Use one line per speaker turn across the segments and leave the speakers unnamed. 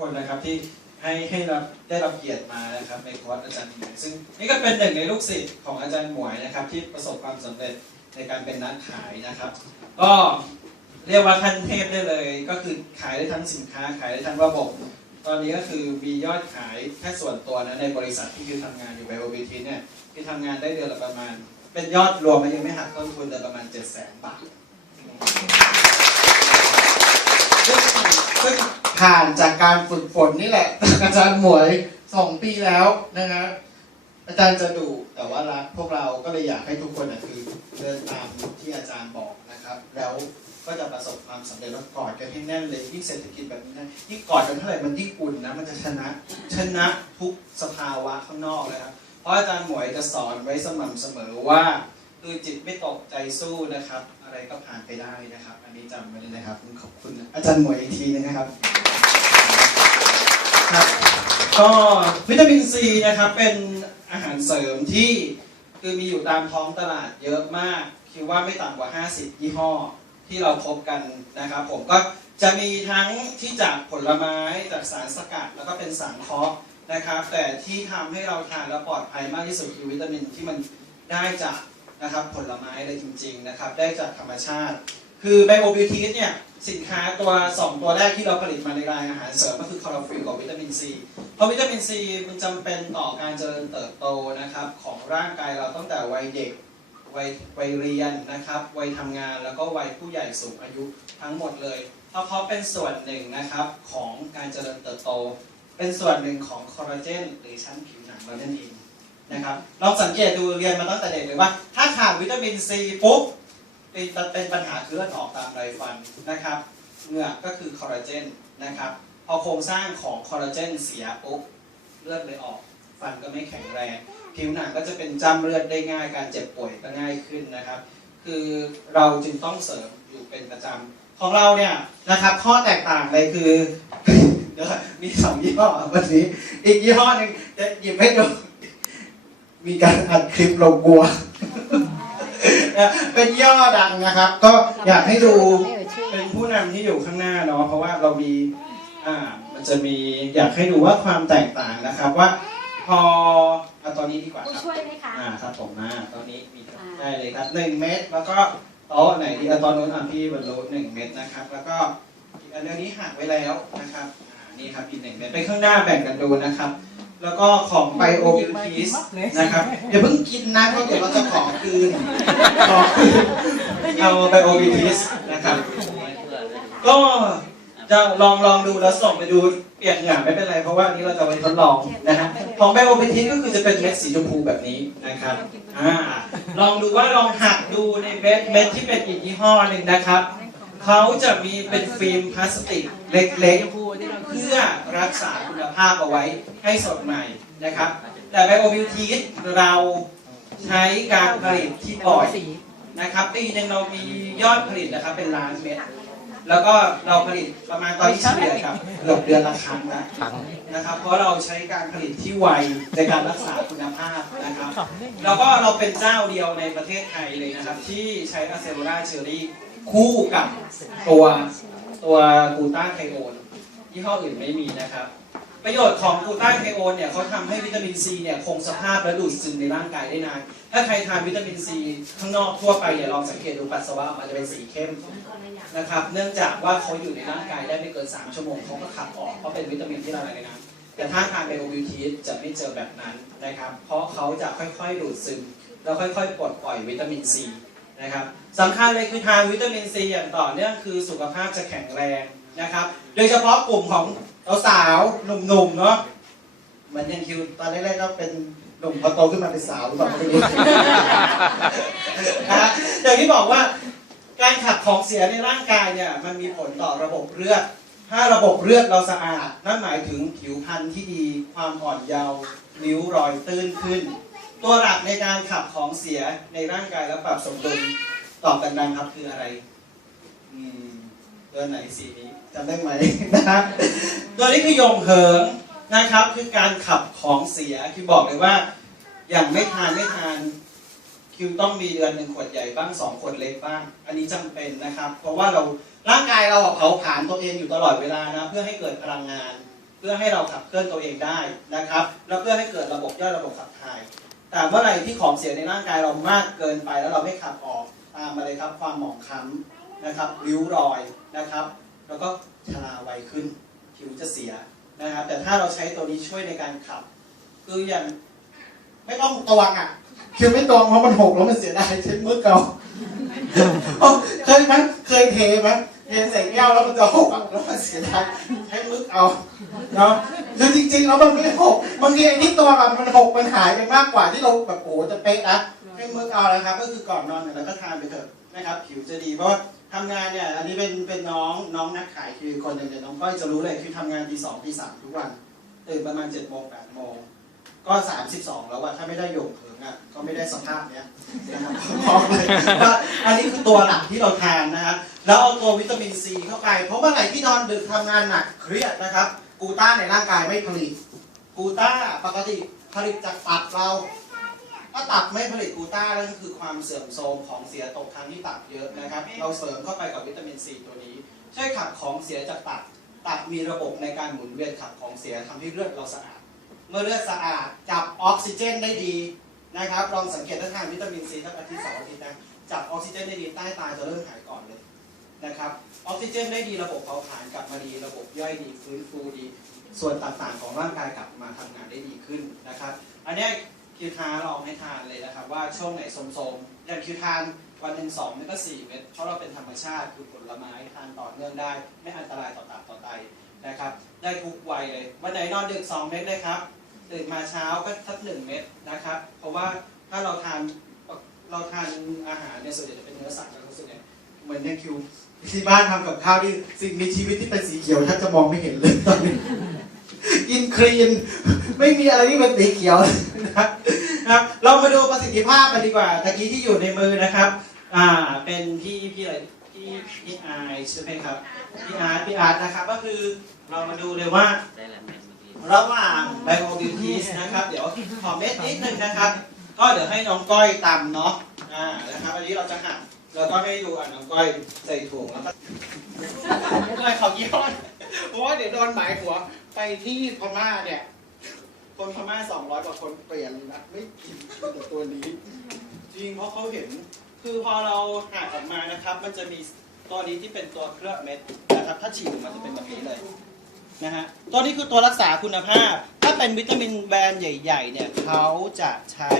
คนนะครับที่ให้ให้รับได้รับเกียรติมานะครับในคอร์สอาจารย์หมวยซึ่งนี่ก็เป็นหนึ่งในลูกศิษย์ของอาจารย์หมวยนะครับ ที่ประสบความสำเร็จในการเป็นนักขายนะครับ ก็เรียกว่าขั้นเทพได้เลย ก็คือขายได้ทั้งสินค้าขายได้ทั้งระบบ ตอนนี้ก็คือมียอดขายแค่ส่วนตัวนะในบริษัทที่คือทำงานอยู่ไบโอบีทีเนี่ยที่ทำงานได้เดือนละประมาณ เป็นยอดรวมมันยังไม่หักต้นทุนเดือนประมาณ7 0 0 0 0 0บาท ซึ่งซึ่ง ผ่านจากการฝึกฝนนี่แหละ อาจารย์หมวยสองปีแล้วนะฮะอาจารย์จะดุแต่ว่ารักพวกเราก็เลยอยากให้ทุกคนนะคือเดินตามที่อาจารย์บอกนะครับ แล้วก็จะประสบความสำเร็จแล้วกอดกันให้แน่นเลยยิ่งเศรษฐกิจแบบนี้นะยิ่งกอดกันเท่าไหร่มันยิ่งอุ่นนะมันจะชนะชนะทุกสภาวะข้างนอกเลยครับเพราะอาจารย์หมวยจะสอนไว้สม่ำเสมอว่า คือจิตไม่ตกใจสู้นะครับ อะไรก็ผ่านไปได้นะครับ อันนี้จำไว้เลยนะครับขอบคุณอาจารย์หมวยอีกทีนะครับครับ ก็วิตามินซีนะครับเป็นอาหารเสริมที่คือมีอยู่ตามท้องตลาดเยอะมากคิดว่าไม่ต่ำกว่า 50 ยี่ห้อที่เราพบกันนะครับ ผมก็จะมีทั้งที่จากผลไม้จากสารสกัด แล้วก็เป็นสังเคราะห์นะครับ แต่ที่ทำให้เราทานแล้วปลอดภัยมากที่สุดคือวิตามินที่มันได้จาก นะครับผลไม้เลยจริงๆนะครับได้จากธรรมชาติ คือไบโอบิวทีเนี่ยสินค้าตัว 2 ตัวแรกที่เราผลิตมาในรายอาหารเสริมก็คือคลอโรฟิลกับวิตามินซีเพราะวิตามินซีมันจำเป็นต่อการเจริญเติบโตนะครับของร่างกายเราตั้งแต่วัยเด็กวัยวัยเรียนนะครับวัยทำงานแล้วก็วัยผู้ใหญ่สูงอายุทั้งหมดเลย เพราะเขาเป็นส่วนหนึ่งนะครับของการเจริญเติบโต เป็นส่วนหนึ่งของคอลลาเจนหรือชั้นผิวหนังเรานั่นเอง นะครับลองสังเกตดูเรียนมาตั้งแต่เด็กเลยว่า ถ้าขาดวิตามินซีปุ๊บเป็นเป็นปัญหาคือเลือดออกตามไรฟันนะครับเหงือกก็คือคอลลาเจนนะครับพอโครงสร้างของคอลลาเจนเสียปุ๊บเลือดเลยออก ฟันก็ไม่แข็งแรง ผิวหนังก็จะเป็นจำเลือดได้ง่ายการเจ็บป่วยก็ง่ายขึ้นนะครับ คือเราจึงต้องเสริมอยู่เป็นประจำของเราเนี่ยนะครับข้อแตกต่างเลยคือเดี๋ยวมีสองยี่ห้อวันนี้อีกยี่ห้อหนึ่งจะหยิบให้ดู มีการอัดคลิปลงบัว เป็นย่อดังนะครับ ก็อยากให้ดูเป็นผู้นำที่อยู่ข้างหน้าเนาะเพราะว่าเรามีอ่ามันจะมีอยากให้ดูว่าความแตกต่างนะครับว่า พอเอาตอนนี้ดีกว่า
ผู้
ครับ
ช่วยไหมคะ
อ่าครับผมมาตอนนี้มีครับ
อ่า
ได้เลยครับหนึ่งเม็ดแล้วก็โต๊ะไหนดีเอาตอนนู้นอะพี่บรรลุหนึ่งเม็ดนะครับ แล้วก็อีกอันนี้หักไว้แล้วนะครับอ่านี่ครับอีกหนึ่งเม็ดไปข้างหน้าแบ่งกันดูนะครับ แล้วก็ของไบโอบิวทีสนะครับอย่าเพิ่งกินนะเพราะเดี๋ยวเราจะขอคืนขอคืนเอาไบโอบิวทีสนะครับ ก็จะลองลองดูแล้วส่งไปดูเปียกเหงื่อไม่เป็นไรเพราะว่าอันนี้เราจะไปทดลองนะฮะของไบโอบิวทีสก็คือจะเป็นเม็ดสีชมพูแบบนี้นะครับอ่าลองดูว่าลองหักดูในเม็ดเม็ดที่เป็นอีกยี่ห้อหนึ่งนะครับ เขาจะมีเป็นฟิล์มพลาสติกเล็กๆ เพื่อรักษาคุณภาพเอาไว้ให้สดใหม่นะครับ แต่ไบโอบิวทีสเราใช้การผลิตที่ปล่อยนะครับปีหนึงเรามียอดผลิตนะครับเป็นล้านเม็ดแล้วก็เราผลิตประมาณตอนนี้เฉลี่ยครับเกือบเดือนละครั้งนะนะครับ เพราะเราใช้การผลิตที่ไวในการรักษาคุณภาพนะครับ แล้วก็เราเป็นเจ้าเดียวในประเทศไทยเลยนะครับ ที่ใช้อะเซโรราเชอรี่ คู่กับตัวตัวกูต้าไทโอนยี่ห้ออื่นไม่มีนะครับ ประโยชน์ของกูต้าไทโอนเนี่ยเขาทำให้วิตามินซีเนี่ยคงสภาพและดูดซึมในร่างกายได้นาน ถ้าใครทานวิตามินซีข้างนอกทั่วไปเนี่ยลองสังเกตดูปัสสาวะมันจะเป็นสีเข้มนะครับเนื่องจากว่าเขาอยู่ในร่างกายได้ไม่เกิน 3 ชั่วโมงเขาก็ขับออกเพราะเป็นวิตามินที่ละลายในน้ำแต่ถ้าทานไบโอบิทีสจะไม่เจอแบบนั้นนะครับ เพราะเขาจะค่อยๆดูดซึมแล้วค่อยๆปลดปล่อยวิตามินซี นะครับสำคัญเลยคือทานวิตามินซีอย่างต่อเนื่องคือสุขภาพจะแข็งแรงนะครับ โดยเฉพาะกลุ่มของสาวๆหนุ่มๆเนาะเหมือนยังคิวตอนแรกๆก็เป็นหนุ่มพอโตขึ้นมาเป็นสาวหรือเปล่าไม่รู้นะอย่างที่บอกว่าการขับของเสียในร่างกายเนี่ยมันมีผลต่อระบบเลือด ถ้าระบบเลือดเราสะอาด นั่นหมายถึงผิวพรรณที่ดี ความอ่อนเยาว์ริ้วรอยตื้นขึ้น ตัวหลักในการขับของเสียในร่างกายและปรับสมดุลตอบดังๆครับคืออะไรอืมตัวไหนสีนี้จำได้ไหมนะครับตัวนี้คือโยงเหิงนะครับ คือการขับของเสียคือบอกเลยว่า อย่างไม่ทานไม่ทานคิวต้องมีเดือนหนึ่งขวดใหญ่บ้างสองขวดเล็กบ้าง อันนี้จำเป็นนะครับ เพราะว่าเราร่างกายเราเผาผลาญตัวเองอยู่ตลอดเวลานะเพื่อให้เกิดพลังงาน เพื่อให้เราขับเคลื่อนตัวเองได้นะครับ แล้วเพื่อให้เกิดระบบย่อยระบบขับถ่าย แต่เมื่อไหร่ที่ของเสียในร่างกายเรามากเกินไปแล้วเราไม่ขับออกตามมาเลยครับ ความหมองคล้ำนะครับริ้วรอยนะครับ แล้วก็ชราไวขึ้น ผิวจะเสียนะครับ แต่ถ้าเราใช้ตัวนี้ช่วยในการขับ คืออย่างไม่ต้องตวงอะคือไม่ตวงเพราะมันหกแล้วมันเสียไดายใช้มือเก่าเคยไหมเคยเทไหม เทใส่แก้วแล้วมันจะหกอะแล้วมันเสียดายใช้มือเอาเนาะคือจริงๆแล้วมันไม่หกบางทีไอ้ที่ตัวแบบมันหกมันหายไปมากกว่าที่เราแบบโอ้จะเป๊ะนะให้มือเอาแล้วครับ ก็คือก่อนนอนเนี่ยเราก็ทานไปเถอะนะครับ ผิวจะดีเพราะว่าทำงานเนี่ยอันนี้เป็นเป็นน้องน้องนักขายคือคนหนึ่งเนี่ยน้องก้อยจะรู้เลยคือทำงานตีสองตีสามทุกวันตื่นประมาณเจ็ดโมงแปดโมงก็สามสิบสองแล้วว่าถ้าไม่ได้หยงเผิงอะก็ไม่ได้สภาพเนี้ยนะครับบอกเลยว่าอันนี้คือตัวหลักที่เราทานนะครับ แล้วเอาตัววิตามินซีเข้าไป เพราะเมื่อไหร่ที่นอนดึกทำงานหนักเครียดนะครับ กูต้าในร่างกายไม่ผลิต กูต้าปกติผลิตจากตับเราถ้าตับไม่ผลิตกูต้านั่นคือความเสื่อมโทรมของเสียตกค้างที่ตับเยอะนะครับ เราเสริมเข้าไปกับวิตามินซีตัวนี้ ช่วยขับของเสียจากตับ ตับมีระบบในการหมุนเวียนขับของเสียทำให้เลือดเราสะอาด เมื่อเลือดสะอาดจับออกซิเจนได้ดีนะครับ ลองสังเกตถ้าทานวิตามินซีทั้งอาทิตย์สองอาทิตย์นะ จับออกซิเจนได้ดีใต้ตาจะเริ่มหายก่อนเลย นะครับออกซิเจนได้ดีระบบเผาผลาญกลับมาดีระบบย่อยดีฟื้นฟูดี ส่วนต่างๆของร่างกายกลับมาทำงานได้ดีขึ้นนะครับอันนี้คิวทานลองให้ทานเลยนะครับ ว่าช่วงไหนโทรมๆอย่างคิวทานวันหนึ่งสองนี่ก็สี่เม็ดเพราะเราเป็นธรรมชาติคือผลไม้ทานต่อเนื่องได้ ไม่อันตรายต่อตับต่อไตนะครับได้ทุกวัยเลยวันไหนนอนดึกสองเม็ดเลยครับตื่นมาเช้าก็สักหนึ่งเม็ดนะครับ เพราะว่าถ้าเราทานเราทานอาหารเนี่ยส่วนใหญ่จะเป็นเนื้อสัตว์กันส่วนใหญ่เหมือนเนี่ยคิว ที่บ้านทำกับข้าวที่สิ่งมีชีวิตที่เป็นสีเขียวแทบจะมองไม่เห็นเลยตอนนี้กินครีนไม่มีอะไรที่เป็นสีเขียวนะครับเรามาดูประสิทธิภาพกันดีกว่าตะกี้ที่อยู่ในมือนะครับ อ่าเป็นพี่พี่อะไรพี่พี่ไอายใช่ไหมครับพี่อาร์พี่อาร์นะครับ ก็คือเรามาดูเลยว่า
เระ
หว่างไบโอบิวทีสนะครับ เดี๋ยวขอเม็ดนิดนึงนะครับ ก็เดี๋ยวให้น้องก้อยตำเนาะอ่านะครับอันนี้เราจะหั่น เราก็ให้ดูอะน้องก้อยใส่ถุงแล้วก็ก้อยขอยี่ห้อเพราะว่าเดี๋ยวโดนหมายหัว ไปที่พม่าเนี่ย คนพม่าสองร้อยกว่าคนเปลี่ยนนะไม่กินแต่ตัวนี้ จริงเพราะเขาเห็น คือพอเราหั่นออกมานะครับ มันจะมีตัวนี้ที่เป็นตัวเคลือบเม็ดนะครับ ถ้าฉีกออกมาจะเป็นแบบนี้เลยนะฮะ ตัวนี้คือตัวรักษาคุณภาพ ถ้าเป็นวิตามินแบรนด์ใหญ่ ๆ เนี่ยเขาจะใช้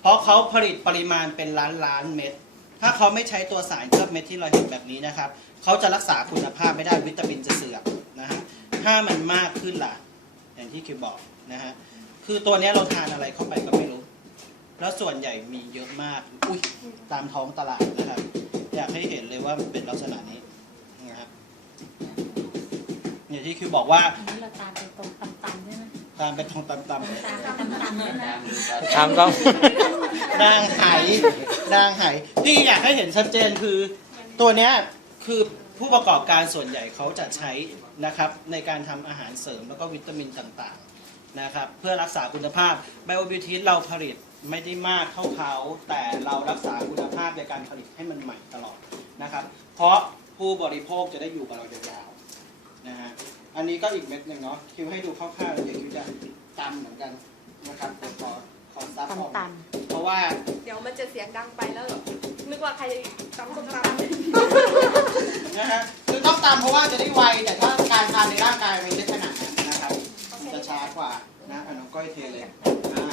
เพราะเขาผลิตปริมาณเป็นล้านล้านเม็ด ถ้าเขาไม่ใช้ตัวสารเคลือบเม็ดที่เราเห็นแบบนี้นะครับ เขาจะรักษาคุณภาพไม่ได้วิตามินจะเสื่อมนะฮะ ถ้ามันมากขึ้นล่ะ อย่างที่คิวบอกนะฮะ คือตัวนี้เราทานอะไรเข้าไปก็ไม่รู้ แล้วส่วนใหญ่มีเยอะมาก อุ้ยตามท้องตลาดนะครับ อยากให้เห็นเลยว่ามันเป็นลักษณะนี้นะครับอย่างที่คิวบอกว่า
อันนี้เราตามไปตรงตำๆใช่ไหม
ตามไปทองตำ
ตามไปตำๆใช่ไหม
ทำต้อง
ๆด่างไหด่างไหที่อยากให้เห็นชัดเจนคือ ตัวเนี้ยคือผู้ประกอบการส่วนใหญ่เขาจะใช้นะครับในการทำอาหารเสริมแล้วก็วิตามินต่างๆนะครับเพื่อรักษาคุณภาพไบโอบิวทิสเราผลิตไม่ได้มากเท่าเขาแต่เรารักษาคุณภาพในการผลิตให้มันใหม่ตลอดนะครับ เพราะผู้บริโภคจะได้อยู่กับเรายาวๆนะฮะ อันนี้ก็อีกเม็ดหนึ่งเนาะคิวให้ดูคร่าวๆเดี๋ยวคิวจะตำเหมือนกันนะครับเดี๋ยวขอขอซับออก
ตำ
เพราะว่า
เดี๋ยวมันจะเสียงดังไปแล้วเหรอนึกว่าใครตำส้มต
นะฮะคือต้องตามเพราะว่าจะได้ไวแต่ถ้าการทานในร่างกายมันจะขนาดนั้นนะครับมันจะช้ากว่านะอะน้องก้อยเทเลยอ่า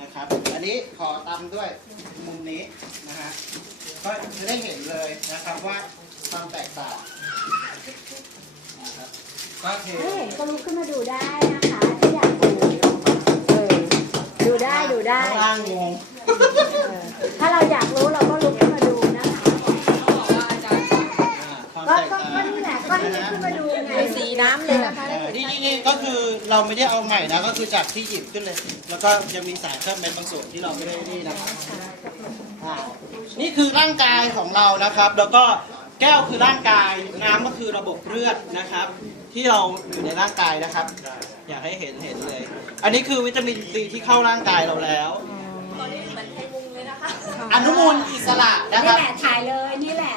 นะครับ อันนี้ขอตำด้วยมุมนี้นะฮะก็จะได้เห็นเลยนะครับว่าความแตกต่างนะครับ ก็เท
เฮ้ยก็ลุกขึ้นมาดูได้นะคะถ้าอยากดูเออดูได้ดูได้
ข้างล่างงง
เออถ้าเราอยากรู้เราก็ลุกขึ้นมาดูนะคะำ
บอกว่าอาจารย์
อ่าความ
ก็
แตก
ก็
ต่าง
ก็นี่แหละก็ให้ลุกขึ้นมาดูไง
เป็นสีน้ำเลยนะคะ
อ่านี่นี่นี่ก็คือเราไม่ได้เอาใหม่นะ ก็คือจากที่หยิบขึ้นเลย แล้วก็ยังมีสารเคลือบเม็ดบางส่วนที่เราไม่ได้นี่นะครับอ่านี่คือร่างกายของเรานะครับ แล้วก็แก้วคือร่างกาย น้ำก็คือระบบเลือดนะครับ ที่เราอยู่ในร่างกายนะครับ อยากให้เห็นเห็นเลย อันนี้คือวิตามินซีที่เข้าร่างกายเราแล้ว
ตอนนี้เหมือนไทยมุงเลยนะคะ
อนุมูลอิสระนะค
นี่
รับ
แหละถ่ายเลยนี่แหละ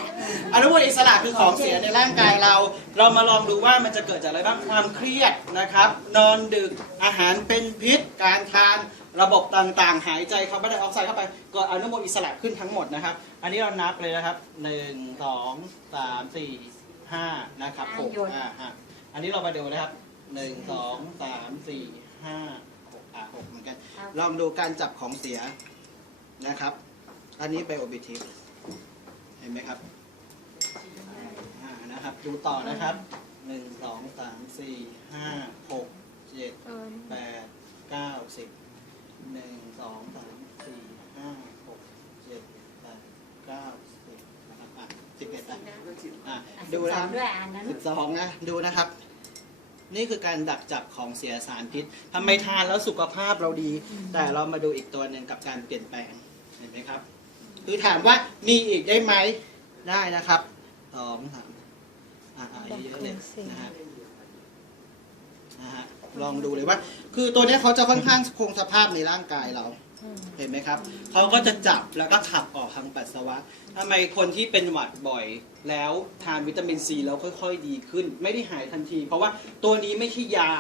ออนุมูลอิสระคือของเสียในร่างกายเรา เรามาลองดูว่ามันจะเกิดจากอะไรบ้าง ความเครียดนะครับ นอนดึก อาหารเป็นพิษ การทาน ระบบต่างๆ หายใจคาร์บอนไดออกไซด์เข้าไปเกิดอนุมูลอิสระขึ้นทั้งหมดนะครับ อันนี้เรานับเลยนะครับหนึ่งสองสามสี่ห้านะครับหกอ่าอะ อันนี้เรามาดูนะครับหนึ่งสองสามสี่ห้าหกอะหกเหมือนกัน ลองดูการจับของเสียนะครับ อันนี้ไปโอบิทิฟเห็นไหมครับอ่านะครับ ดูต่อนะครับหนึ่งสองสามสี่ห้าหกเจ็ด
เออ
แปดเก้าสิบหนึ่งสองสามสี่ห้าหกเจ็ดแปดเก้าสิบนะครับอะสิบเอ็ดอะอะ
อะ
ดู
สิบ
นะ
ส
ค
อ
รั
ง
บ
ด้วยอันนั้น
สิบสองนะดูนะครับ นี่คือการดักจับของเสียสารพิษทำไมทานแล้วสุขภาพเราดี แต่เรามาดูอีกตัวหนึ่งกับการเปลี่ยนแปลงเห็นไหมครับ คือถามว่ามีอีกได้ไหมได้นะครับสองสามอ่าๆเยอะๆเลยนะฮะนะฮะลองดูเลยว่า คือตัวเนี้ยเขาจะค่อนข้างคงสภาพในร่างกายเรา เห็นไหมครับเขาก็จะจับแล้วก็ขับออกทางปัสสาวะทำไมคนที่เป็นหวัดบ่อยแล้วทานวิตามินซีแล้วค่อยๆดีขึ้น ไม่ได้หายทันที เพราะว่าตัวนี้ไม่ใช่ยา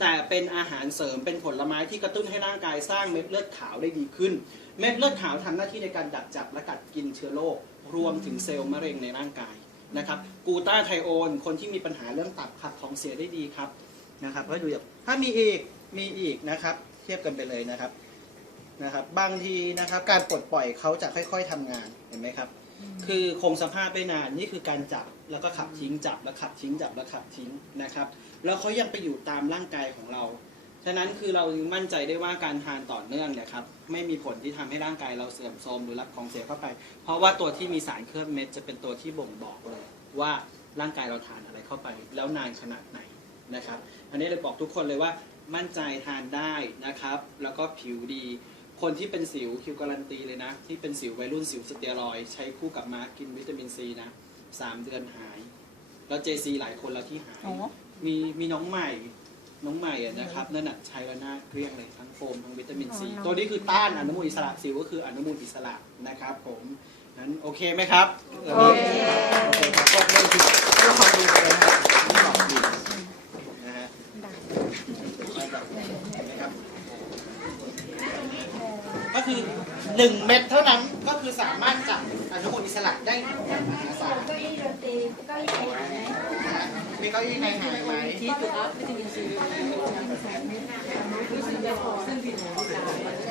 แต่เป็นอาหารเสริมเป็นผลไม้ที่กระตุ้นให้ร่างกายสร้างเม็ดเลือดขาวได้ดีขึ้น เม็ดเลือดขาวทำหน้าที่ในการดักจับและกัดกินเชื้อโรครวมถึงเซลล์มะเร็งในร่างกายนะครับกูต้าไทโอนคนที่มีปัญหาเรื่องตับขับท้องเสียได้ดีครับนะครับก็ดูอย่างถ้ามีอีกมีอีกนะครับ เทียบกันไปเลยนะครับ นะครับบางทีนะครับการปลดปล่อยเขาจะค่อย ๆทำงานเห็นไหมครับ คือคงสภาพได้นานนี่คือการจับแล้วก็ขับทิ้งจับแล้วขับทิ้งจับแล้วขับทิ้งนะครับ แล้วเขายังไปอยู่ตามร่างกายของเรา ฉะนั้นคือเรามั่นใจได้ว่าการทานต่อเนื่องเนี่ยครับไม่มีผลที่ทำให้ร่างกายเราเสื่อมโทรมหรือรับของเสียเข้าไป เพราะว่าตัวที่มีสารเคลือบเม็ดจะเป็นตัวที่บ่งบอกเลยว่าร่างกายเราทานอะไรเข้าไป แล้วนานขนาดไหนนะครับ อันนี้เลยบอกทุกคนเลยว่ามั่นใจทานได้นะครับ แล้วก็ผิวดี คนที่เป็นสิวคิวการันตีเลยนะ ที่เป็นสิววัยรุ่นสิวสเตียรอยด์ใช้คู่กับมาร์กกินวิตามินซีนะสามเดือนหาย แล้วเจซีหลายคนแล้วที่หาย มีมีน้องใหม่น้องใหม่อะนะครับนั่นน่ะใช้แล้วหน้าเกลี้ยงเลยทั้งโฟมทั้งวิตามินซี
อ๋อ
ตัวนี้คือต้านอนุมูลอิสระสิวก็คืออนุมูลอิสระนะครับ ผมนั้นโอเคไหมครับ
โอเค
โอเคครับก็เริ่มที่เริ่มความดีไปเลยนะครับนี่บอกดีนะฮะเห็นไหมครับ ก็คือ หนึ่งเม็ดเท่านั้นก็คือสามารถจับอนุมูลอิสระได้มหาศาล
เก้าอี้ดนตรีเก้าอี้ไหนไหน
มีเก้าอี้ในหายไหม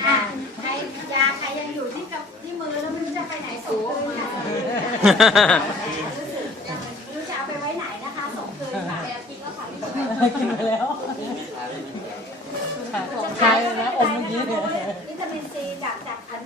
อะใครยาใครยังอยู่ที่กับที่มือแล้วไม่รู้จะไปไหนส่งคืนค่ะไม่รู้จะเอาไปไว้ไหนนะคะส่งคืนค่ะแต่จริงก็ขายไม่ได้
กินไปแล้ว
จะขายแล้วอมเมื่อกี้เนี่ยวิตามินซีจากจากอนุ